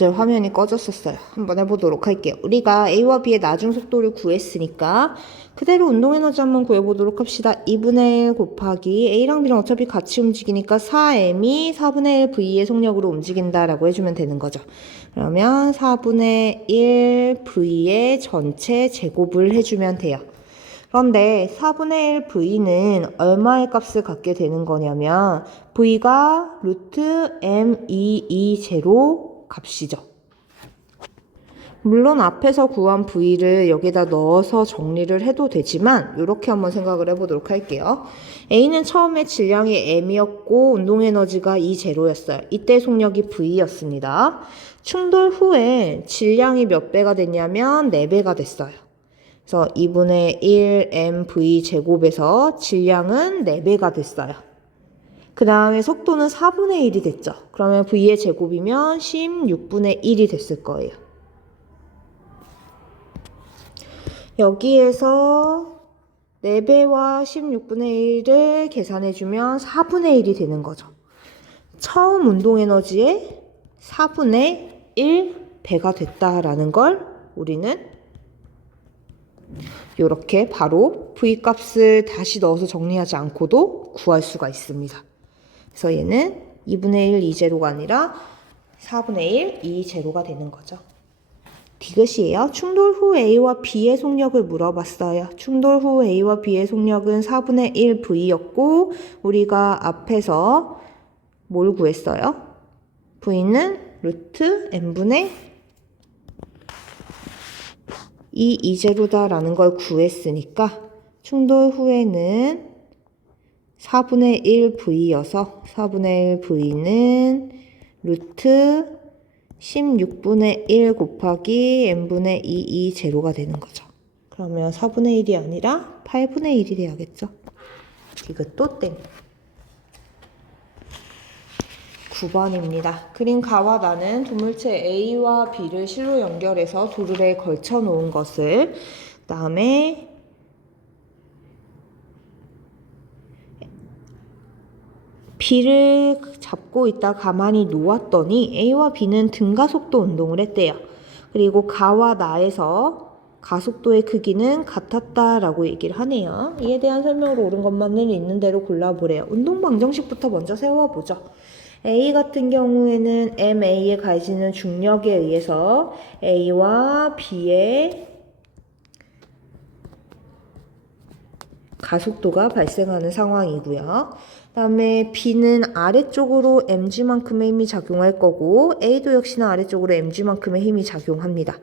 갑자기 화면이 꺼졌었어요. 한번 해보도록 할게요. 우리가 A와 B의 나중 속도를 구했으니까 그대로 운동에너지 한번 구해보도록 합시다. 2분의 1 곱하기 A랑 B랑 어차피 같이 움직이니까 4M이 4분의 1 V의 속력으로 움직인다라고 해주면 되는 거죠. 그러면 4분의 1 V의 전체 제곱을 해주면 돼요. 그런데 4분의 1 V는 얼마의 값을 갖게 되는 거냐면 V가 루트 M22 제로 값이죠. 물론 앞에서 구한 V를 여기다 넣어서 정리를 해도 되지만 이렇게 한번 생각을 해보도록 할게요. A는 처음에 질량이 M이었고 운동에너지가 E0였어요. 이때 속력이 V였습니다. 충돌 후에 질량이 몇 배가 됐냐면 4배가 됐어요. 그래서 2분의 1 mv 제곱에서 질량은 4배가 됐어요. 그 다음에 속도는 4분의 1이 됐죠. 그러면 v의 제곱이면 16분의 1이 됐을 거예요. 여기에서 4배와 16분의 1을 계산해주면 4분의 1이 되는 거죠. 처음 운동에너지의 4분의 1배가 됐다라는 걸 우리는 이렇게 바로 V값을 다시 넣어서 정리하지 않고도 구할 수가 있습니다. 그래서 얘는 2분의 1 2제로가 아니라 4분의 1 2제로가 되는 거죠. 디귿이에요. 충돌 후 A와 B의 속력을 물어봤어요. 충돌 후 A와 B의 속력은 4분의 1 V였고 우리가 앞에서 뭘 구했어요? V는 루트 N분의 이 이제로다라는 걸 구했으니까 충돌 후에는 4분의 1 V여서 4분의 1 V는 루트 16분의 1 곱하기 n분의 2 2제로가 되는 거죠. 그러면 4분의 1이 아니라 8분의 1이 돼야겠죠. 이것도 땡. 9번입니다. 그린 가와 나는 도물체 A와 B를 실로 연결해서 도르래에 걸쳐 놓은 것을 그 다음에 B를 잡고 있다 가만히 놓았더니 A와 B는 등가속도 운동을 했대요. 그리고 가와 나에서 가속도의 크기는 같았다라고 얘기를 하네요. 이에 대한 설명으로 옳은 것만을 있는 대로 골라보래요. 운동 방정식부터 먼저 세워보죠. A 같은 경우에는 MA에 가해지는 중력에 의해서 A와 B의 가속도가 발생하는 상황이고요. 그 다음에 B는 아래쪽으로 mg만큼의 힘이 작용할 거고 A도 역시나 아래쪽으로 mg만큼의 힘이 작용합니다.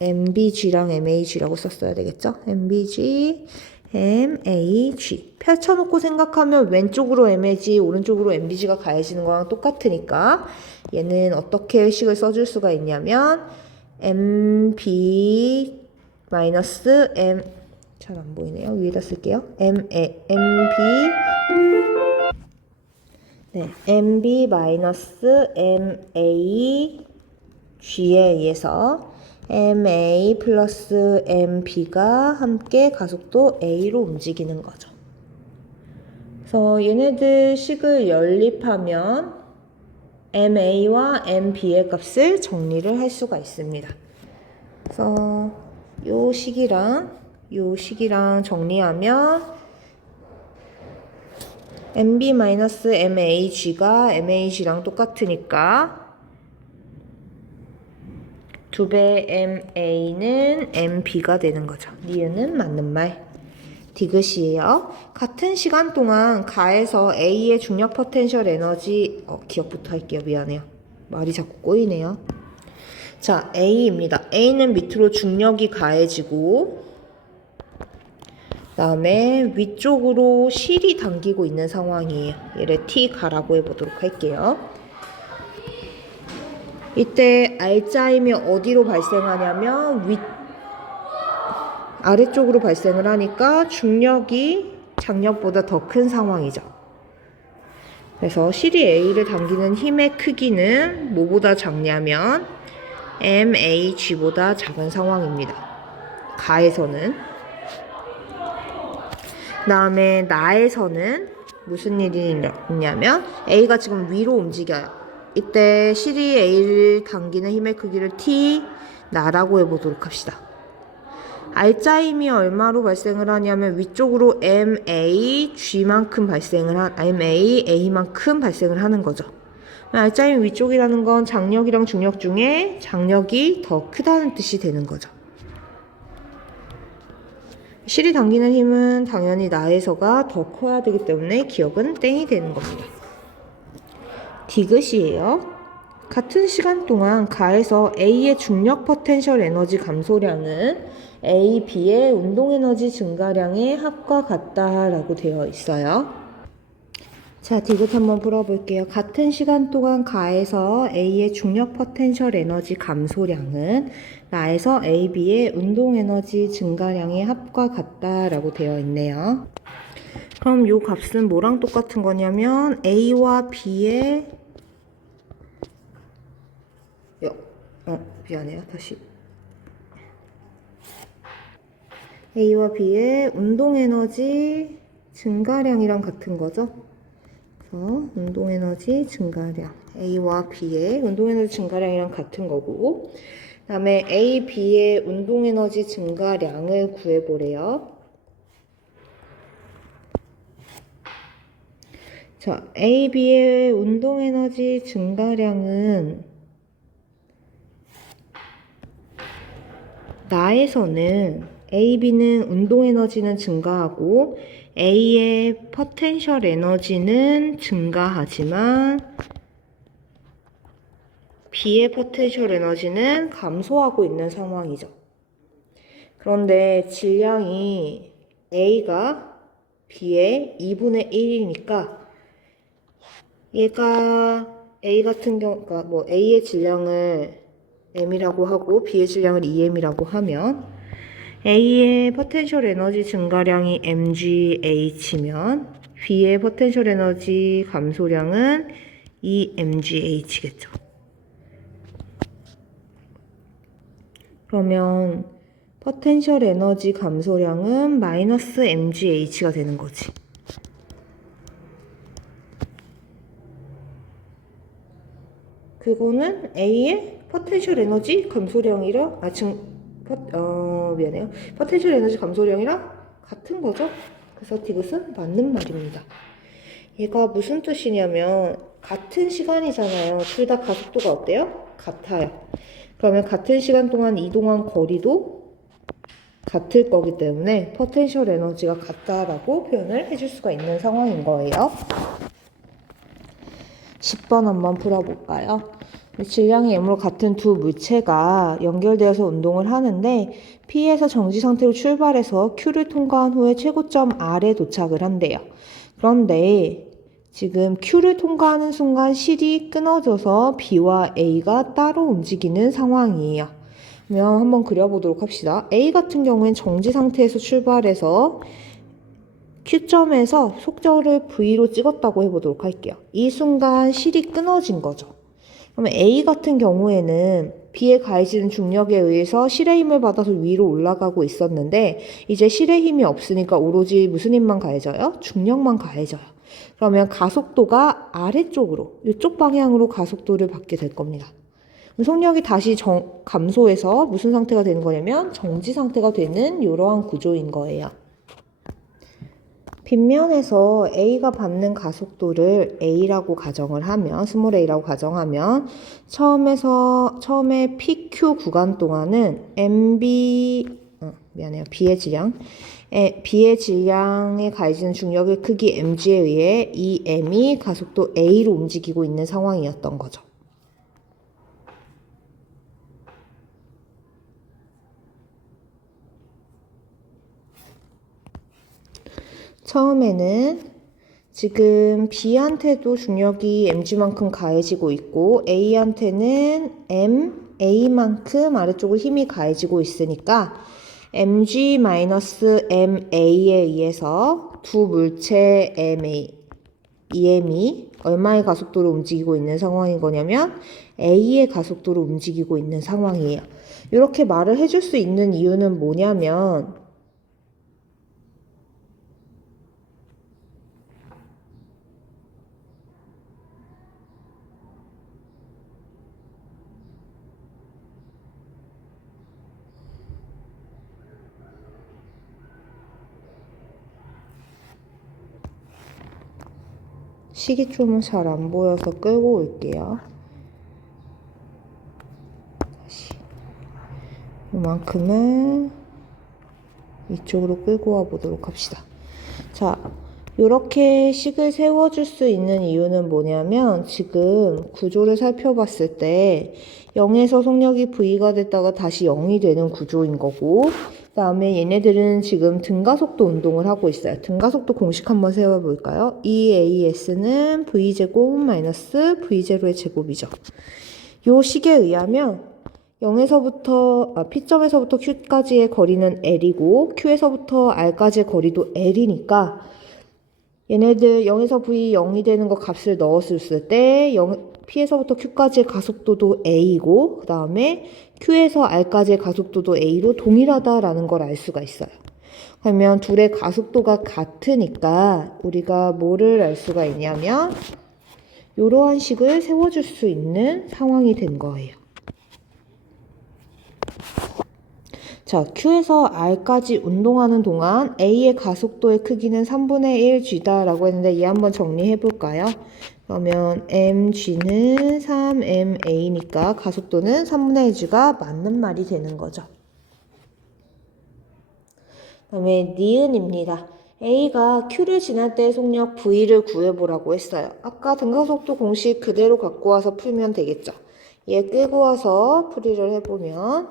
mbg랑 mag라고 썼어야 되겠죠? mbg, mag. 펼쳐놓고 생각하면 왼쪽으로 mag, 오른쪽으로 mbg가 가해지는 거랑 똑같으니까 얘는 어떻게 식을 써줄 수가 있냐면 mb 마이너스 m 잘 안 보이네요. 위에다 쓸게요. mb 마이너스 mag에 의해서 ma 플러스 mb가 함께 가속도 a로 움직이는 거죠. 그래서 얘네들 식을 연립하면 ma와 mb의 값을 정리를 할 수가 있습니다. 그래서 요 식이랑 정리하면 mb-mag가 mag랑 똑같으니까 2배 ma는 mb가 되는 거죠. 니은은 맞는 말. 디귿이에요. 같은 시간 동안 가에서 A의 중력 포텐셜 에너지 기억부터 할게요. 미안해요. 말이 자꾸 꼬이네요. 자, A입니다. A는 밑으로 중력이 가해지고 그 다음에 위쪽으로 실이 당기고 있는 상황이에요. 얘를 T 가라고 해보도록 할게요. 이때 R자임이 어디로 발생하냐면 아래쪽으로 발생을 하니까 중력이 장력보다 더 큰 상황이죠. 그래서 실이 A를 당기는 힘의 크기는 뭐보다 작냐면 MAG보다 작은 상황입니다. 가에서는. 그 다음에 나에서는 무슨 일이 있냐면 A가 지금 위로 움직여요. 이때 실이 A를 당기는 힘의 크기를 T 나라고 해보도록 합시다. 알짜힘이 얼마로 발생을 하냐면 위쪽으로 MA, G만큼 MA, A만큼 발생을 하는 거죠. 알짜힘 위쪽이라는 건 장력이랑 중력 중에 장력이 더 크다는 뜻이 되는 거죠. 실이 당기는 힘은 당연히 나에서가 더 커야 되기 때문에 기억은 땡이 되는 겁니다. 디귿이에요. 같은 시간 동안 가에서 A의 중력 포텐셜 에너지 감소량은 A, B의 운동 에너지 증가량의 합과 같다라고 되어 있어요. 자, 디귿 한번 풀어볼게요. 같은 시간 동안 가에서 A의 중력 포텐셜 에너지 감소량은 나에서 A, B의 운동 에너지 증가량의 합과 같다라고 되어 있네요. 그럼 이 값은 뭐랑 똑같은 거냐면 A와 B의 미안해요. 다시. A와 B의 운동 에너지 증가량이랑 같은 거죠. 그래서 운동 에너지 증가량 A와 B의 운동 에너지 증가량이랑 같은 거고, 그다음에 A, B의 운동 에너지 증가량을 구해보래요. 자, A, B의 운동 에너지 증가량은 나에서는 A, B는 운동 에너지는 증가하고 A의 포텐셜 에너지는 증가하지만 B의 포텐셜 에너지는 감소하고 있는 상황이죠. 그런데 질량이 A가 B의 2분의 1이니까 얘가 A 같은 경우, 그러니까 뭐 A의 질량을 M이라고 하고 B의 질량을 2M이라고 하면 A의 포텐셜 에너지 증가량이 mgH면 B의 포텐셜 에너지 감소량은 2mgH겠죠. 그러면 포텐셜 에너지 감소량은 마이너스 mgH가 되는 거지. 그거는 A의 포텐셜 에너지 감소량이랑 미안해요. 포텐셜 에너지 감소량이랑 같은 거죠. 그래서 디귿은 맞는 말입니다. 얘가 무슨 뜻이냐면 같은 시간이잖아요. 둘 다 가속도가 어때요? 같아요. 그러면 같은 시간 동안 이동한 거리도 같을 거기 때문에 포텐셜 에너지가 같다라고 표현을 해줄 수가 있는 상황인 거예요. 10번 한번 풀어볼까요? 질량이 M으로 같은 두 물체가 연결되어서 운동을 하는데 P에서 정지 상태로 출발해서 Q를 통과한 후에 최고점 R에 도착을 한대요. 그런데 지금 Q를 통과하는 순간 실이 끊어져서 B와 A가 따로 움직이는 상황이에요. 그러면 한번 그려보도록 합시다. A 같은 경우엔 정지 상태에서 출발해서 Q점에서 속절을 V로 찍었다고 해보도록 할게요. 이 순간 실이 끊어진 거죠. 그러면 A 같은 경우에는 B에 가해지는 중력에 의해서 실의 힘을 받아서 위로 올라가고 있었는데 이제 실의 힘이 없으니까 오로지 무슨 힘만 가해져요? 중력만 가해져요. 그러면 가속도가 아래쪽으로, 이쪽 방향으로 가속도를 받게 될 겁니다. 속력이 다시 감소해서 무슨 상태가 되는 거냐면 정지 상태가 되는 이러한 구조인 거예요. 빗면에서 A가 받는 가속도를 A라고 가정을 하면, 스몰 a라고 가정하면 처음에 PQ 구간 동안은 B의 질량에 가해지는 중력의 크기 mg에 의해 이 m이 가속도 A로 움직이고 있는 상황이었던 거죠. 처음에는 지금 B한테도 중력이 mg만큼 가해지고 있고 A한테는 A만큼 아래쪽으로 힘이 가해지고 있으니까 mg-ma에 의해서 두 물체 EM이 얼마의 가속도로 움직이고 있는 상황인 거냐면 A의 가속도로 움직이고 있는 상황이에요. 이렇게 말을 해줄 수 있는 이유는 뭐냐면 식이 좀 잘 안 보여서 끌고 올게요. 다시 이만큼은 이쪽으로 끌고 와 보도록 합시다. 자, 이렇게 식을 세워줄 수 있는 이유는 뭐냐면 지금 구조를 살펴봤을 때 0에서 속력이 V가 됐다가 다시 0이 되는 구조인 거고, 그 다음에 얘네들은 지금 등가속도 운동을 하고 있어요. 등가속도 공식 한번 세워볼까요? EAS는 V제곱 마이너스 V0의 제곱이죠. 요 식에 의하면 0에서부터 P점에서부터 Q까지의 거리는 L이고 Q에서부터 R까지의 거리도 L이니까 얘네들 0에서 V 0이 되는 거 값을 넣었을 때 P에서부터 Q까지의 가속도도 A이고 그 다음에 Q에서 R까지의 가속도도 A로 동일하다라는 걸 알 수가 있어요. 그러면 둘의 가속도가 같으니까 우리가 뭐를 알 수가 있냐면 이러한 식을 세워줄 수 있는 상황이 된 거예요. 자, Q에서 R까지 운동하는 동안 A의 가속도의 크기는 3분의 1G다 라고 했는데 얘 한번 정리해 볼까요? 그러면 mg는 3ma니까 가속도는 3분의 1g가 맞는 말이 되는 거죠. 그 다음에 니은입니다. A가 Q를 지날 때의 속력 V를 구해보라고 했어요. 아까 등가속도 공식 그대로 갖고 와서 풀면 되겠죠. 얘 끌고 와서 풀이를 해보면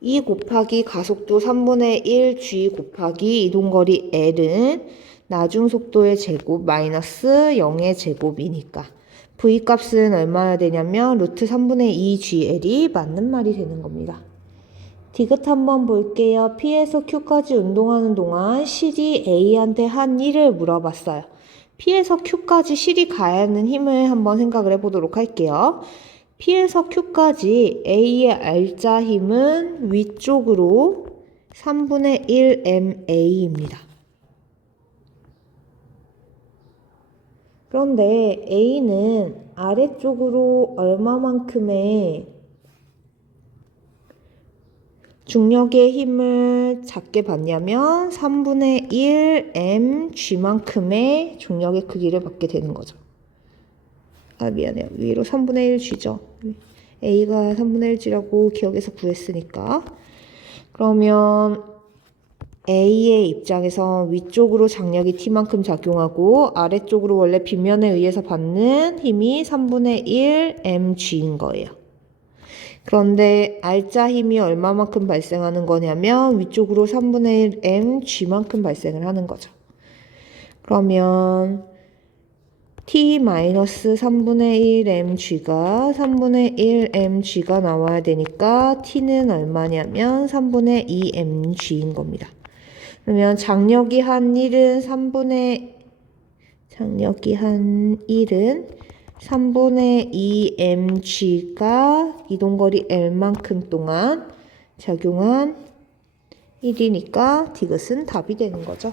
2 곱하기 가속도 3분의 1g 곱하기 이동거리 L은 나중속도의 제곱 마이너스 0의 제곱이니까 V 값은 얼마나 되냐면 루트 3분의 2gl이 맞는 말이 되는 겁니다. 디귿 한번 볼게요. P에서 Q까지 운동하는 동안 실이 A한테 한 일을 물어봤어요. P에서 Q까지 실이 가야 하는 힘을 한번 생각을 해보도록 할게요. P에서 Q까지 A의 R자 힘은 위쪽으로 3분의 1ma입니다. 그런데 A는 아래쪽으로 얼마만큼의 중력의 힘을 작게 받냐면 3분의 1mg만큼의 중력의 크기를 받게 되는 거죠. 미안해요. 위로 3분의 1g죠. A가 3분의 1g라고 기억해서 구했으니까. 그러면 A의 입장에서 위쪽으로 장력이 T만큼 작용하고 아래쪽으로 원래 빗면에 의해서 받는 힘이 3분의 1mg인 거예요. 그런데 R자 힘이 얼마만큼 발생하는 거냐면 위쪽으로 3분의 1mg만큼 발생을 하는 거죠. 그러면 T-3분의 1mg가 3분의 1mg가 나와야 되니까 T는 얼마냐면 3분의 2mg인 겁니다. 그러면 장력이 한 1은 3분의 2mg가 이동거리 L만큼 동안 작용한 1이니까 디귿은 답이 되는 거죠.